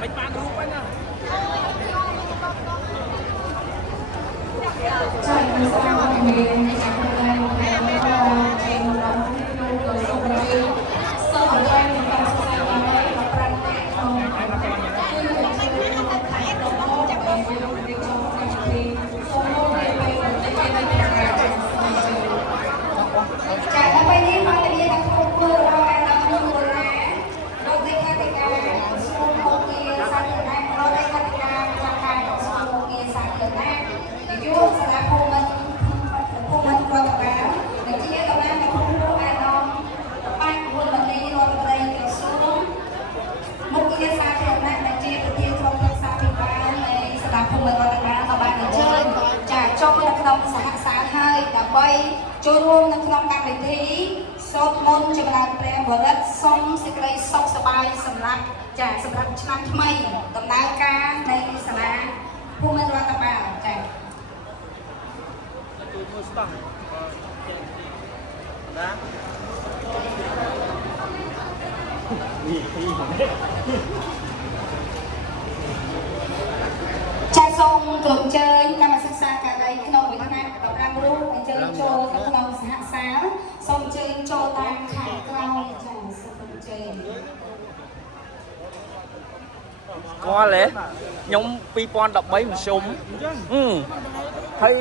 Mấy bạn không quay nha.ចូលរួមនៅក្នុងកម្មវិធីសូត្រមន្តចម្រើនព្រះវរិទ្ធសុំសេចក្តីសុខសប្បាយសម្រាប់ឆ្នាំថ្មីដំណើរការនៃសាលាភូមិន្ទរដ្ឋបាលចា៎ មើលស្តង់ណាចាសូមគោរពអញ្ជើញកម្មសិក្សាការីក្នុងវិធាន15រូបអញ្ជើញចូលទៅក្នុងសហសាលសូមអញ្ជើញចូលតាមខាងក្រោយចាសូមអញ្ជើញ có lẽ nhóm 2013 mà súng. Thấy